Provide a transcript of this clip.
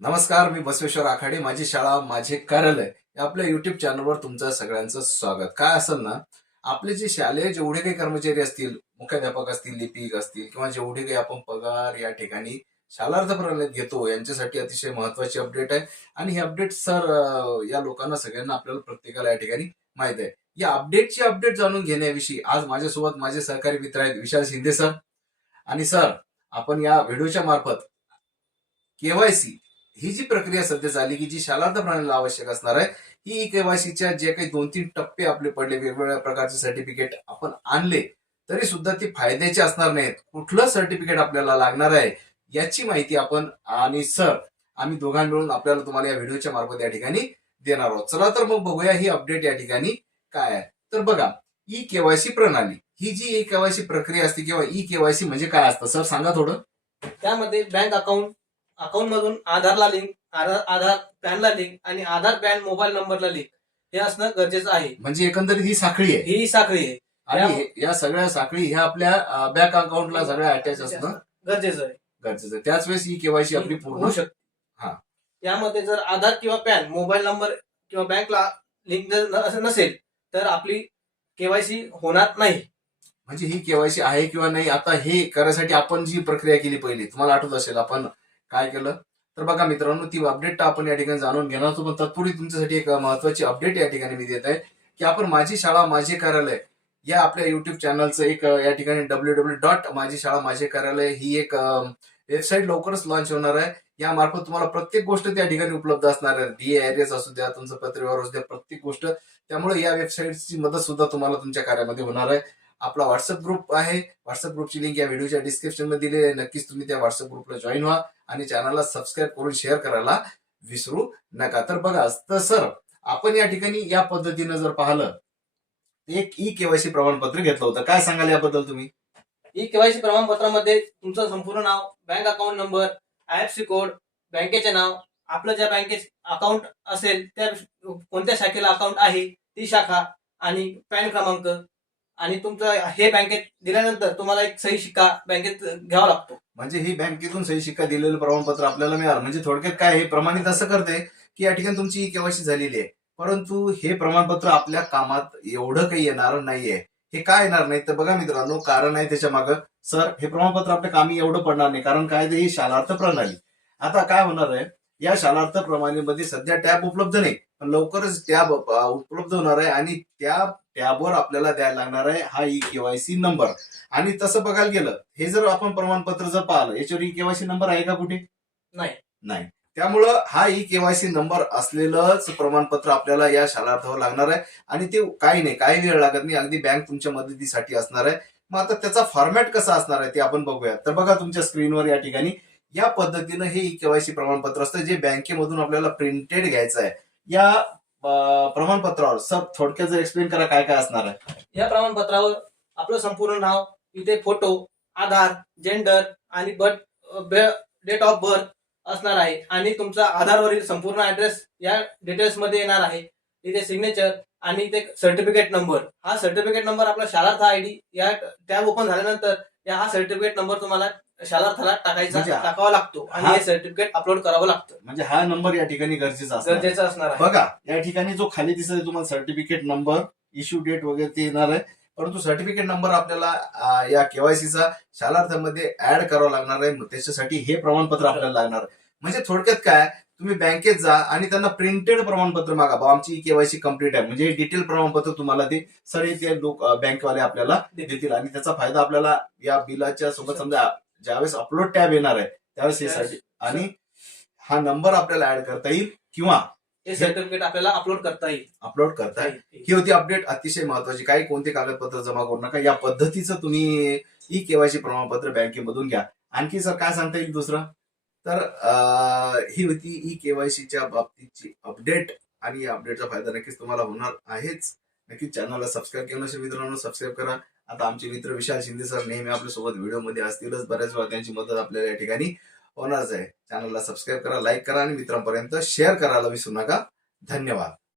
नमस्कार, मी बसवेश्वर आखाडे. माझी शाळा माझे कार्यालय या आपल्या युट्यूब चॅनलवर तुमचं सगळ्यांचं स्वागत. काय असेल ना, आपले जे शालेय जेवढे काही कर्मचारी असतील, मुख्याध्यापक असतील, लिपिक असतील किंवा जेवढे काही आपण पगार या ठिकाणी शालार्थ प्रणालीत घेतो, यांच्यासाठी अतिशय महत्वाची अपडेट आहे. आणि ही अपडेट सर या लोकांना सगळ्यांना आपल्याला प्रत्येकाला या ठिकाणी माहित आहे. या अपडेट जाणून घेण्याविषयी आज माझ्यासोबत माझे सहकारी मित्र आहेत विशाल शिंदे सर. आणि सर, आपण या व्हिडिओच्या मार्फत केवायसी ही जी प्रक्रिया सध्या झाली की जी शालार्थ प्रणालीला आवश्यक असणार आहे, ही केवायसीच्या जे काही 2-3 टप्पे आपले पडले, वेगवेगळ्या प्रकारचे सर्टिफिकेट आपण आणले तरी सुद्धा ते फायद्याचे असणार नाहीत. कुठलं सर्टिफिकेट आपल्याला लागणार आहे याची माहिती आपण आणि सर आम्ही दोघां मिळून आपल्याला तुम्हाला या व्हिडिओच्या मार्फत या ठिकाणी देणार आहोत. चला तर मग बघूया ही अपडेट या ठिकाणी काय आहे. तर बघा, ई केवायसी प्रणाली ही जी ई केवायसी प्रक्रिया असते किंवा ई केवायसी म्हणजे काय असतं सर, सांगा थोडं. त्यामध्ये बँक अकाउंट मधून आधारला लिंक, आधार पॅनला लिंक आणि आधार पॅन मोबाईल नंबरला लिंक हे असणं गरजेचं आहे. म्हणजे एकंदरीत ही साखळी आहे. ही साखळी आहे आणि या सगळ्या साखळी ह्या आपल्या बँक अकाउंटला सगळ्या अटॅच असणं गरजेचं आहे. गरजेचं आहे. त्याच वेळेस ई केवायसी आपली पूर्ण होऊ शकते. हा. यामध्ये जर आधार किंवा पॅन मोबाईल नंबर किंवा बँकला लिंक असं नसेल तर आपली केवायसी होणार नाही. म्हणजे ही केवायसी आहे किंवा नाही, आता हे करण्यासाठी आपण जी प्रक्रिया केली पहिली, तुम्हाला आठवत असेल आपण काय केलं. तर बघा मित्रांनो, ती अपडेट आपण या ठिकाणी जाणून घेणार होतो, पण तत्पूर्वी तुमच्यासाठी एक महत्वाची अपडेट या ठिकाणी मी देत आहे की आपण माझी शाळा माझे कार्यालय या आपल्या युट्यूब चॅनलचं एक या ठिकाणी www. माझी शाळा माझे कार्यालय ही एक वेबसाईट लवकरच लॉन्च होणार आहे. या मार्फत तुम्हाला प्रत्येक गोष्ट त्या ठिकाणी उपलब्ध असणार आहे. डीए ऍड्रेस असू द्या, तुमचं पत्रव्यवहार असू द्या, प्रत्येक गोष्ट. त्यामुळे या वेबसाईटची मदत सुद्धा तुम्हाला तुमच्या कार्यामध्ये होणार आहे. आपला व्हॉट्सअप ग्रुप आहे. व्हॉट्सअप ग्रुपची लिंक या व्हिडिओच्या डिस्क्रिप्शन मध्ये दिली आहे. नक्कीच तुम्ही त्या व्हॉट्सअप ग्रुपला जॉईन व्हा आणि चॅनलला सबस्क्राईब करून शेअर करायला विसरू नका. तर बघा, तर सर आपण या ठिकाणी या पद्धतीनं जर पाहिलं, एक ई केवायसी प्रमाणपत्र घेतलं होतं. काय सांगाल याबद्दल तुम्ही? ई केवायसी प्रमाणपत्रामध्ये तुमचं संपूर्ण नाव, bank account number, IFC code, बँकेचे नाव, आपलं ज्या बँकेत अकाउंट असेल त्या कोणत्या शाखेला अकाउंट आहे ती शाखा आणि पॅन क्रमांक आणि तुमचं हे बँकेत दिल्यानंतर तुम्हाला एक सही शिक्का बँकेत घ्यावा लागतो. म्हणजे ही बँकेतून सही शिक्का दिलेलं प्रमाणपत्र आपल्याला मिळालं. म्हणजे थोडक्यात काय, हे प्रमाणित असं करते की या ठिकाणी तुमची ई केवायसी झालेली आहे, परंतु हे प्रमाणपत्र आपल्या कामात एवढं काही येणार नाहीये. हे काय येणार नाही तर बघा मित्रांनो, कारण आहे त्याच्या मागं. सर, हे प्रमाणपत्र आपल्या कामी एवढं पडणार नाही, कारण काय, ही शालार्थ प्रणाली. आता काय होणार आहे, या शालार्थ प्रणालीमध्ये सध्या टॅब उपलब्ध नाही, पण लवकरच टॅब उपलब्ध होणार आहे आणि त्या टॅबवर आपल्याला द्यायला लागणार आहे हा ई केवायसी नंबर. आणि तसं बघायला गेलं, हे जर आपण प्रमाणपत्र जर पाहिलं, याच्यावर ई केवायसी नंबर आहे का कुठे? नाही. त्यामुळं हा ई केवायसी नंबर असलेलंच प्रमाणपत्र आपल्याला या शालार्थावर लागणार आहे. आणि ते काही नाही, काही वेळ लागत नाही, अगदी बँक तुमच्या मदतीसाठी असणार आहे. मग आता त्याचा फॉर्मॅट कसा असणार आहे ते आपण बघूया. तर बघा, तुमच्या स्क्रीनवर या ठिकाणी या पद्धतीनं हे ई केवायसी प्रमाणपत्र असतं, जे बँकेमधून आपल्याला प्रिंटेड घ्यायचं आहे. या प्रमाणपत्रावर सर थोडक्यात जर एक्सप्लेन करा काय काय असणार आहे. या प्रमाणपत्रावर आपलं संपूर्ण नाव, इथे फोटो, आधार, जेंडर आणि डेट ऑफ बर्थ असणार आहे आणि तुमचा आधारवरील संपूर्ण ऍड्रेस या डिटेल्स मध्ये येणार आहे. इथे सिग्नेचर आणि इथे सर्टिफिकेट नंबर. हा सर्टिफिकेट नंबर आपला शालार्थ आयडी या टॅब ओपन झाल्यानंतर हा सर्टिफिकेट नंबर तुम्हाला शालार्थाला टाकावा लागतो आणि हे सर्टिफिकेट अपलोड करावं लागतं. म्हणजे हा नंबर या ठिकाणी गरजेचा असणार आहे. बघा, या ठिकाणी जो खाली दिसत आहे तुम्हाला सर्टिफिकेट नंबर, इश्यू डेट वगैरे ते येणार आहे, परंतु सर्टिफिकेट नंबर आपल्याला या केवायसीचा शालार्थामध्ये ऍड करावा लागणार आहे. त्याच्यासाठी हे प्रमाणपत्र आपल्याला लागणार आहे. म्हणजे थोडक्यात काय, तुम्ही बँकेत जा आणि त्यांना प्रिंटेड प्रमाणपत्र मागा, बा आमची केवायसी कम्प्लीट आहे, म्हणजे डिटेल प्रमाणपत्र तुम्हाला ते सगळे ते लोक बँकवाले आपल्याला देतील. आणि त्याचा फायदा आपल्याला या बिलाच्या सोबत, समजा ज्यावेळेस अपलोड टॅब येणार आहे त्यावेळेस हे आणि हा नंबर आपल्याला ऍड करता येईल किंवा हे सर्टिफिकेट आपल्याला अपलोड करता येईल. ही होती अपडेट अतिशय महत्वाची. काही कोणते कागदपत्र जमा करू नका, या पद्धतीचं तुम्ही ई केवायसी प्रमाणपत्र बँकेमधून घ्या. आणखी सर काय सांगता येईल दुसरं? तर ही होती ई केवायसीच्या बाबतीतची अपडेट आणि या अपडेटचा फायदा नक्कीच तुम्हाला होणार आहेच. नक्कीच चॅनलला सबस्क्राईब केलं नसेल मित्रांनो, सबस्क्राईब करा. आता आमचे मित्र विशाल शिंदे सर नेहमी आपल्यासोबत व्हिडिओमध्ये असतीलच, बऱ्याच वेळा त्यांची मदत आपल्याला या ठिकाणी होणारच आहे. चॅनलला सबस्क्राईब करा, लाईक करा आणि मित्रांपर्यंत शेअर करायला विसरू नका. धन्यवाद.